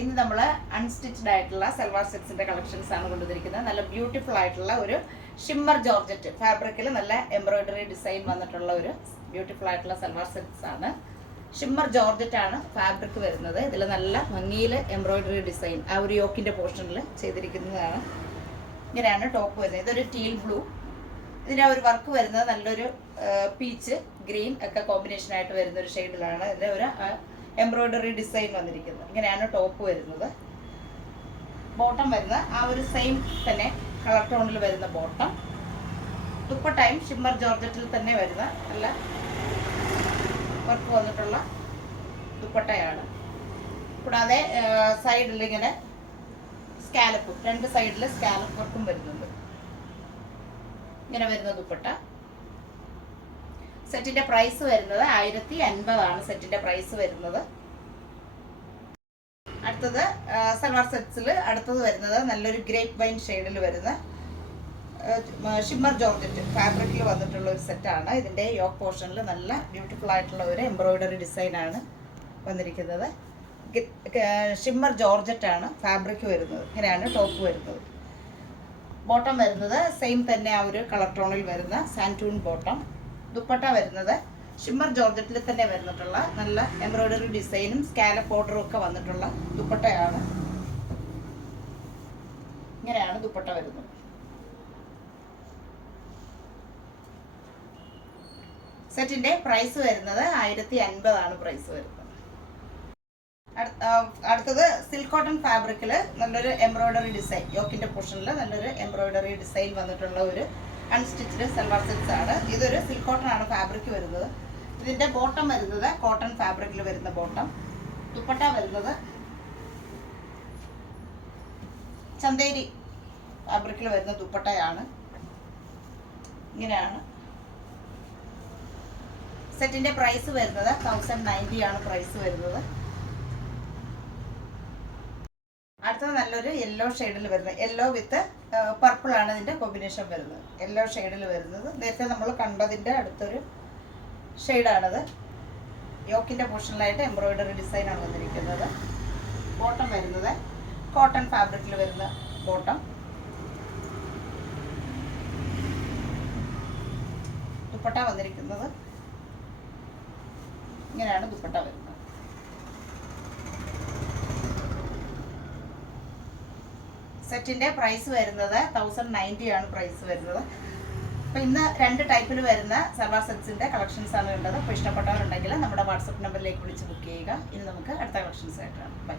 ഇന്ന് നമ്മൾ അൺസ്റ്റിച്ച്ഡ് ആയിട്ടുള്ള സൽവാർ സെറ്റ്സിന്റെ കളക്ഷൻസ് ആണ് കൊണ്ടുവന്നിരിക്കുന്നത്. നല്ല ബ്യൂട്ടിഫുൾ ആയിട്ടുള്ള ഒരു ഷിമ്മർ ജോർജറ്റ് ഫാബ്രിക്കിൽ നല്ല എംബ്രോയിഡറി ഡിസൈൻ വന്നിട്ടുള്ള ഒരു ബ്യൂട്ടിഫുൾ ആയിട്ടുള്ള സൽവാർ സെറ്റ്സ് ആണ്. ഷിമ്മർ ജോർജറ്റ് ആണ് ഫാബ്രിക് വരുന്നത്. ഇതിൽ നല്ല ഭംഗിയിൽ എംബ്രോയിഡറി ഡിസൈൻ ആ ഒരു യോക്കിന്റെ പോർഷനിൽ ചെയ്തിരിക്കുന്നതാണ്. ഇങ്ങനെയാണ് ടോപ്പ് വരുന്നത്. ഇതൊരു ടീൽ ബ്ലൂ. ഇതിൻ്റെ ഒരു വർക്ക് വരുന്നത് നല്ലൊരു പീച്ച് ഗ്രീൻ ഒക്കെ കോമ്പിനേഷൻ ആയിട്ട് വരുന്ന ഒരു ഷെയ്ഡിലാണ് ഇതിൻ്റെ ഒരു എംബ്രോയിഡറി ഡിസൈൻ വന്നിരിക്കുന്നത്. ഇങ്ങനെയാണ് ടോപ്പ് വരുന്നത്. ബോട്ടം വരുന്ന ആ ഒരു സെയിം തന്നെ കളർ ടോണിൽ വരുന്ന ബോട്ടം. ദുപ്പട്ടയും ഷിമ്മർ ജോർജറ്റിൽ തന്നെ വരുന്ന നല്ല വർക്ക് വന്നിട്ടുള്ള ദുപ്പട്ടയാണ്. കൂടാതെ സൈഡിൽ ഇങ്ങനെ സ്കാലപ്പും രണ്ട് സൈഡിൽ സ്കാലപ്പ് വർക്കും വരുന്നുണ്ട്. ഇങ്ങനെ വരുന്ന ദുപ്പട്ട. സെറ്റിന്റെ പ്രൈസ് വരുന്നത് 1050 ആണ്. സെറ്റിന്റെ പ്രൈസ് വരുന്നത്. അടുത്തത് സൽവാർ സെറ്റ്സിൽ അടുത്തത് വരുന്നത് നല്ലൊരു ഗ്രേപ്പ് വൈൻ ഷെയ്ഡിൽ വരുന്ന ഷിമ്മർ ജോർജറ്റ് ഫാബ്രിക്കിൽ വന്നിട്ടുള്ള ഒരു സെറ്റാണ്. ഇതിൻ്റെ യോക്ക് പോർഷനിൽ നല്ല ബ്യൂട്ടിഫുൾ ആയിട്ടുള്ള ഒരു എംബ്രോയിഡറി ഡിസൈനാണ് വന്നിരിക്കുന്നത്. ഷിമ്മർ ജോർജറ്റ് ആണ് ഫാബ്രിക് വരുന്നത്. ഇങ്ങനെയാണ് ടോപ്പ് വരുന്നത്. ബോട്ടം വരുന്നത് സെയിം തന്നെ ആ ഒരു കളർ ടോണിൽ വരുന്ന സാൻറ്റൂൺ ബോട്ടം. ദുപ്പട്ട വരുന്നത് ഷിമ്മർ ജോർജറ്റിൽ തന്നെ വരുന്നിട്ടുള്ള നല്ല എംബ്രോയിഡറി ഡിസൈനും സ്കാലപ്പ് ബോർഡറും ഒക്കെ വന്നിട്ടുള്ള ദുപ്പട്ടയാണ്. ഇങ്ങനെയാണ് ദുപ്പട്ട വരുന്നത്. സെറ്റിന്റെ പ്രൈസ് വരുന്നത് 1050 ആണ് പ്രൈസ് വരുന്നത്. അടുത്തത് സിൽക്ക് കോട്ടൺ ഫാബ്രിക്കിൽ നല്ലൊരു എംബ്രോയിഡറി ഡിസൈൻ യോക്കിന്റെ പോർഷനിൽ നല്ലൊരു എംബ്രോയിഡറി ഡിസൈൻ വന്നിട്ടുള്ള ഒരു അൺസ്റ്റിച്ച്ഡ് സൽവാർ സെറ്റ്സ് ആണ്. ഇതൊരു സിൽക്ക് കോട്ടൺ ആണ് ഫാബ്രിക് വരുന്നത്. ഇതിന്റെ ബോട്ടം വരുന്നത് കോട്ടൺ ഫാബ്രിക്കിൽ വരുന്ന ബോട്ടം. ദുപ്പട്ട വരുന്നത് ചന്തേരി ഫാബ്രിക്കിൽ വരുന്ന ദുപ്പട്ടയാണ്. ഇങ്ങനെയാണ് സെറ്റിന്റെ പ്രൈസ് വരുന്നത്. 1090 ആണ് പ്രൈസ് വരുന്നത്. അടുത്തത് നല്ലൊരു യെല്ലോ ഷെയ്ഡിൽ വരുന്നത്, യെല്ലോ വിത്ത് പർപ്പിൾ ആണ് ഇതിന്റെ കോമ്പിനേഷൻ വരുന്നത്. യെല്ലോ ഷെയ്ഡിൽ വരുന്നത് നേരത്തെ നമ്മൾ കണ്ടതിന്റെ അടുത്തൊരു ഷെയ്ഡാണത്. യോക്കിന്റെ പോർഷനിലായിട്ട് എംബ്രോയിഡറി ഡിസൈൻ ആണ് വന്നിരിക്കുന്നത്. ബോട്ടം വരുന്നത് കോട്ടൺ ഫാബ്രിക്കിൽ വരുന്ന ബോട്ടം. ദുപ്പട്ട വന്നിരിക്കുന്നത് ഇങ്ങനെയാണ് ദുപ്പട്ട വരുന്നത്. സെറ്റിന്റെ പ്രൈസ് വരുന്നത് 1090 ആണ് പ്രൈസ് വരുന്നത്. അപ്പോൾ ഇന്ന് 2 ടൈപ്പിൽ വരുന്ന സൽവാർ സെറ്റ്സിന്റെ കളക്ഷൻസ് ആണ് ഉള്ളത്. അപ്പോൾ ഇഷ്ടപ്പെട്ടവരുണ്ടെങ്കിൽ നമ്മുടെ വാട്സപ്പ് നമ്പറിലേക്ക് വിളിച്ച് ബുക്ക് ചെയ്യുക. ഇനി നമുക്ക് അടുത്ത കളക്ഷൻസ് ആയിട്ടാണ്. ബൈ.